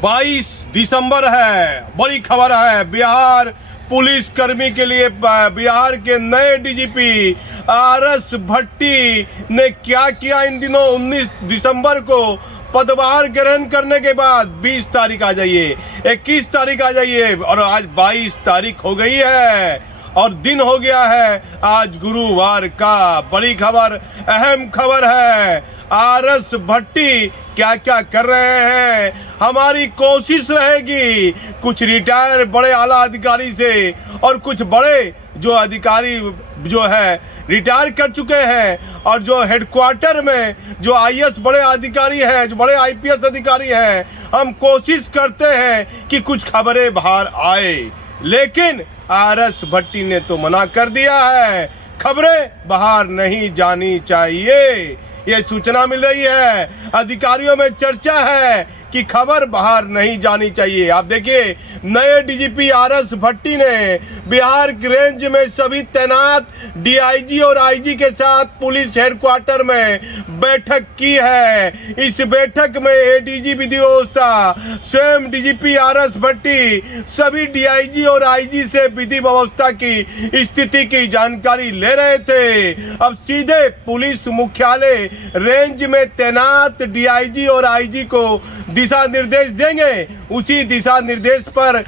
22 दिसंबर है, बड़ी खबर है। बिहार पुलिस कर्मी के लिए बिहार के नए डीजीपी आरएस भट्टी ने क्या किया इन दिनों। 19 दिसंबर को पदभार ग्रहण करने के बाद 20 तारीख आ जाइए, 21 तारीख आ जाइए और आज 22 तारीख हो गई है और दिन हो गया है आज गुरुवार का। बड़ी खबर, अहम खबर है। आरएस भट्टी क्या क्या कर रहे हैं। हमारी कोशिश रहेगी कुछ रिटायर बड़े आला अधिकारी से और कुछ बड़े जो अधिकारी जो है रिटायर कर चुके हैं और जो हेडक्वार्टर में जो आईएएस बड़े अधिकारी हैं, जो बड़े आईपीएस अधिकारी हैं, हम कोशिश करते हैं कि कुछ खबरें बाहर आए। लेकिन आरएस भट्टी ने तो मना कर दिया है, खबरें बाहर नहीं जानी चाहिए। ये सूचना मिल रही है, अधिकारियों में चर्चा है कि खबर बाहर नहीं जानी चाहिए। आप देखिए, नए डीजीपी आरएस भट्टी ने बिहार की रेंज में सभी तैनात डीआईजी और आईजी के साथ पुलिस हेडक्वार्टर में बैठक की है। इस बैठक में एडीजी विधि व्यवस्था स्वयं डीजीपी आरएस भट्टी सभी डीआईजी और आईजी से विधि व्यवस्था की स्थिति की जानकारी ले रहे थे। अब सीधे पुलिस मुख्यालय रेंज में तैनात डीआईजी और आईजी को दिशा निर्देश देंगे। उसी दिशा निर्देश पर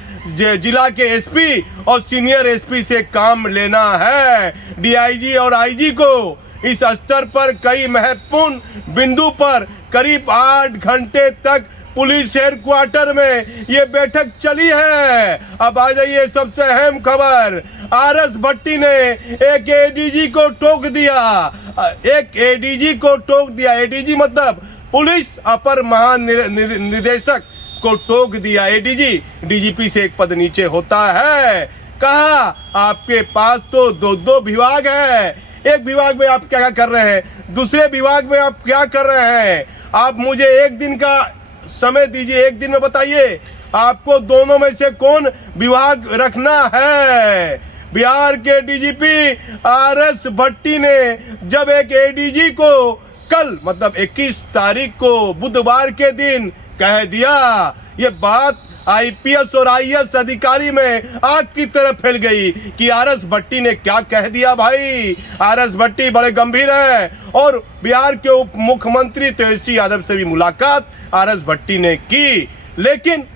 जिला के एसपी और सीनियर एसपी से काम लेना है। डीआईजी और आईजी को इस स्तर पर कई महत्वपूर्ण बिंदु पर करीब 8 घंटे तक पुलिस हेडक्वार्टर में ये बैठक चली है। अब आ जाइए सबसे अहम खबर। आरएस भट्टी ने एक एडीजी को टोक दिया। एडीजी मतलब पुलिस अपर महानिदेशक को टोक दिया। एडीजी डीजीपी से एक पद नीचे होता है। कहा आपके पास तो दो विभाग है, एक विभाग में आप क्या कर रहे हैं, दूसरे विभाग में आप क्या कर रहे हैं। आप मुझे एक दिन का समय दीजिए, एक दिन में बताइए आपको दोनों में से कौन विभाग रखना है। बिहार के डीजीपी आरएस भट्टी ने जब एक एडीजी को कल मतलब 21 तारीख को बुधवार के दिन कह दिया, ये बात आईपीएस और आईएएस अधिकारी में आग की तरह फैल गई कि आरएस भट्टी ने क्या कह दिया। भाई आरएस भट्टी बड़े गंभीर है और बिहार के उप मुख्यमंत्री तेजस्वी यादव से भी मुलाकात आरएस भट्टी ने की, लेकिन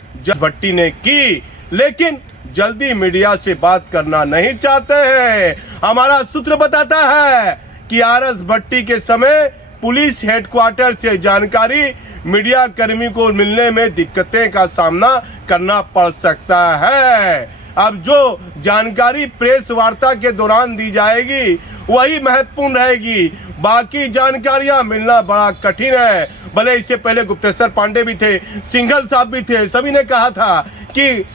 जल्दी मीडिया से बात करना नहीं चाहते हैं। हमारा सूत्र बताता है कि आरएस भट्टी के समय पुलिस हेडक्वार्टर से जानकारी मीडिया कर्मी को मिलने में दिक्कतें का सामना करना पड़ सकता है। अब जो जानकारी प्रेस वार्ता के दौरान दी जाएगी वही महत्वपूर्ण रहेगी, बाकी जानकारियां मिलना बड़ा कठिन है। भले इससे पहले गुप्तेश्वर पांडे भी थे, सिंघल साहब भी थे, सभी ने कहा था कि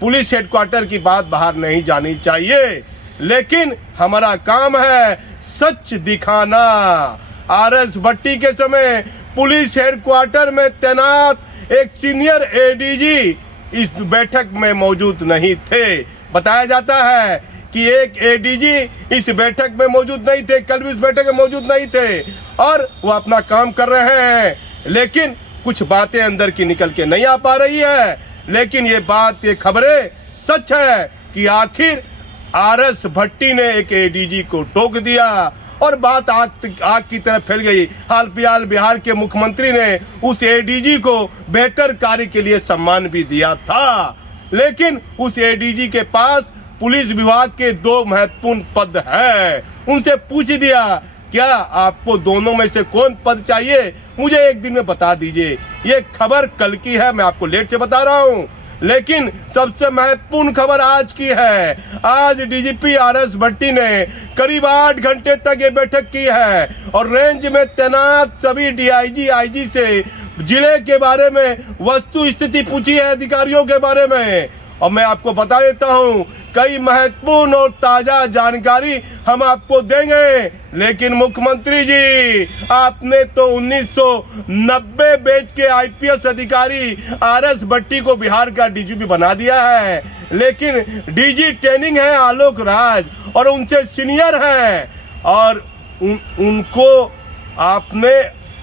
पुलिस हेडक्वार्टर की बात बाहर नहीं जानी चाहिए, लेकिन हमारा काम है सच दिखाना। आरएस भट्टी के समय पुलिस हेडक्वार्टर में तैनात एक सीनियर एडीजी इस बैठक में मौजूद नहीं थे। बताया जाता है कि एक एडीजी इस बैठक में मौजूद नहीं थे, कल भी इस बैठक में मौजूद नहीं थे और वो अपना काम कर रहे हैं। लेकिन कुछ बातें अंदर की निकल के नहीं आ पा रही है, लेकिन ये खबरें सच है कि आखिर आरएस भट्टी ने एक एडीजी को टोक दिया और बात आग की तरह फैल गई। हाल फिलहाल बिहार के मुख्यमंत्री ने उस एडीजी को बेहतर कार्य के लिए सम्मान भी दिया था, लेकिन उस एडीजी के पास पुलिस विभाग के 2 महत्वपूर्ण पद है। उनसे पूछ दिया क्या आपको दोनों में से कौन पद चाहिए, मुझे एक दिन में बता दीजिए। ये खबर कल की है, मैं आपको लेट से बता रहा हूँ, लेकिन सबसे महत्वपूर्ण खबर आज की है। आज डीजीपी आरएस भट्टी ने करीब 8 घंटे तक ये बैठक की है और रेंज में तैनात सभी डीआईजी आईजी से जिले के बारे में वस्तु स्थिति पूछी है, अधिकारियों के बारे में। और मैं आपको बता देता हूं कई महत्वपूर्ण और ताजा जानकारी हम आपको देंगे। लेकिन मुख्यमंत्री जी, आपने तो 1990 बैच के आईपीएस अधिकारी आरएस भट्टी को बिहार का डीजीपी बना दिया है, लेकिन डीजी ट्रेनिंग है आलोक राज और उनसे सीनियर हैं और उनको आपने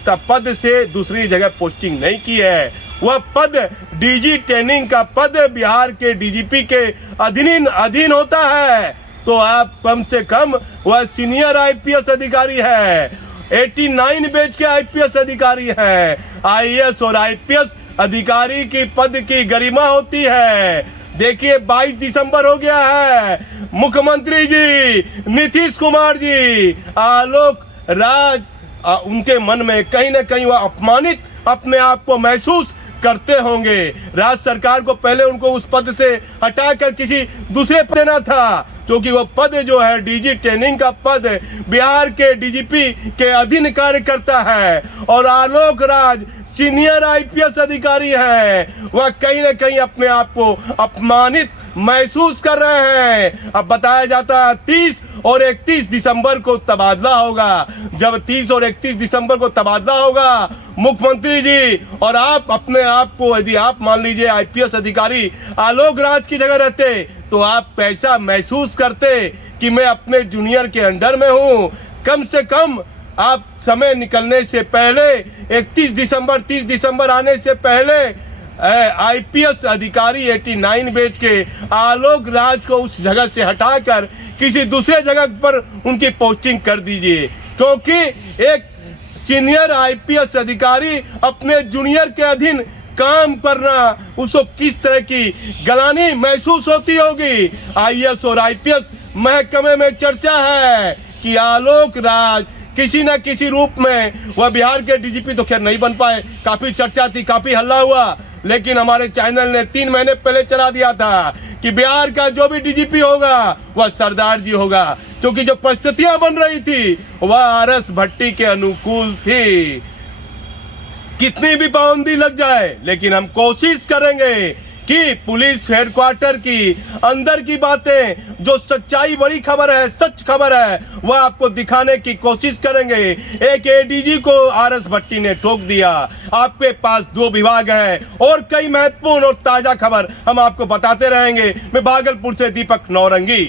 पद से दूसरी जगह पोस्टिंग नहीं की है। वह पद डीजी ट्रेनिंग का पद बिहार के डीजीपी के अधीन होता है। तो आप कम से कम वह सीनियर आईपीएस अधिकारी है, 89 बैच के आईपीएस अधिकारी हैं। आईएएस और आईपीएस अधिकारी की पद की गरिमा होती है। देखिए 22 दिसंबर हो गया है, मुख्यमंत्री जी नीतीश कुमार जी आलोक राज उनके मन में कहीं ना कहीं वह अपमानित अपने आप को महसूस करते होंगे। राज्य सरकार को पहले उनको उस पद से हटाकर किसी दूसरे पद देना था, क्योंकि वह पद जो है डीजी ट्रेनिंग का पद बिहार के डीजीपी के अधीन कार्य करता है। और आलोक राज सीनियर आईपीएस अधिकारी हैं, वह कहीं ना कहीं अपने आप को अपमानित महसूस कर रहे हैं। अब बताया जाता है 30 और 31 दिसंबर को तबादला होगा। जब 30 और 31 दिसंबर को तबादला होगा, मुख्यमंत्री जी और आप अपने आप को, यदि आप मान लीजिए आईपीएस अधिकारी आलोक राज की जगह रहते, तो आप कैसा महसूस करते कि मैं अपने जूनियर के अंडर में हूं। कम से कम आप समय निकलने से पहले 31 दिसंबर 30 दिसंबर आने से पहले आईपीएस अधिकारी 89 बैच के आलोक राज को उस जगह से हटाकर किसी दूसरे जगह पर उनकी पोस्टिंग कर दीजिए, क्योंकि एक सीनियर आईपीएस अधिकारी अपने जूनियर के अधीन काम करना, उसको किस तरह की गलानी महसूस होती होगी। आईएएस और आईपीएस महकमे में चर्चा है कि आलोक राज किसी न किसी रूप में, वह बिहार के डीजीपी तो खैर नहीं बन पाए, काफी चर्चा थी, काफी हल्ला हुआ, लेकिन हमारे चैनल ने 3 महीने पहले चला दिया था कि बिहार का जो भी डीजीपी होगा वह सरदार जी होगा, क्योंकि जो परिस्थितियां बन रही थी वह आरएस भट्टी के अनुकूल थी। कितनी भी पाबंदी लग जाए, लेकिन हम कोशिश करेंगे कि पुलिस हेडक्वार्टर की अंदर की बातें, जो सच्चाई बड़ी खबर है, सच खबर है, वह आपको दिखाने की कोशिश करेंगे। एक एडीजी को आरएस भट्टी ने ठोक दिया। आपके पास 2 विभाग हैं और कई महत्वपूर्ण और ताजा खबर हम आपको बताते रहेंगे। मैं भागलपुर से दीपक नौरंगी।